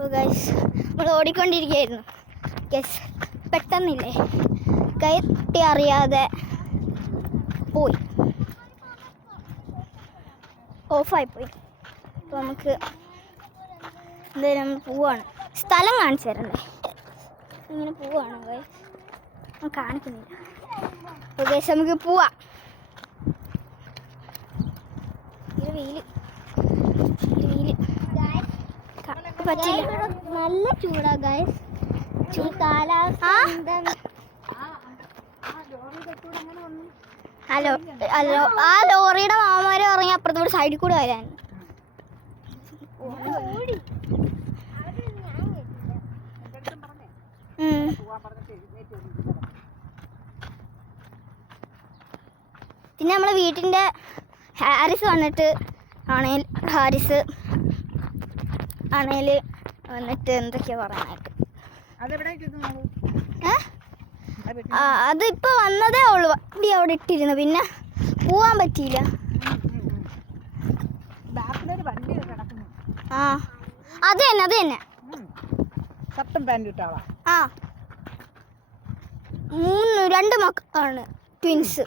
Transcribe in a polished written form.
അപ്പോൾ ഗൈസ് നമ്മൾ ഓടിക്കൊണ്ടിരിക്കുകയായിരുന്നു. ഗൈസ് പെട്ടെന്നില്ലേ കൈട്ടി അറിയാതെ പോയി, ഓഫായിപ്പോയി. അപ്പോൾ നമുക്ക് എന്തായാലും നമ്മൾ പോവാണ്. സ്ഥലം കാണിച്ചു തരണ്ടേ? ഇങ്ങനെ പോവാണ് ഗൈസ്, ഞാൻ കാണിക്കുന്നില്ല. അപ്പോൾ ഗൈസ് നമുക്ക് പോവാം. ഇത് വെയില് പറ്റില്ല, നല്ല ചൂടാ ഗൈസ്. കാലാവസ്ഥ ഹലോ ഹലോ ആ ലോറിയുടെ മാമാരെ ഇറങ്ങി അപ്പുറത്തോട് സൈഡിൽ കൂടെ വരാൻ. പിന്നെ നമ്മളെ വീട്ടിൻ്റെ ഹാരിസ് വന്നിട്ട് ഹാരിസ് വന്നിട്ട് എന്തൊക്കെയാ പറയാനായിട്ട്. അതിപ്പോൾ വന്നതേ ഉള്ളൂ, വണ്ടി അവിടെ ഇട്ടിരുന്നു, പിന്നെ പോവാൻ പറ്റിയില്ല. ആ അത് തന്നെ ആ 2 മക്കളാണ്, ട്വിൻസ്.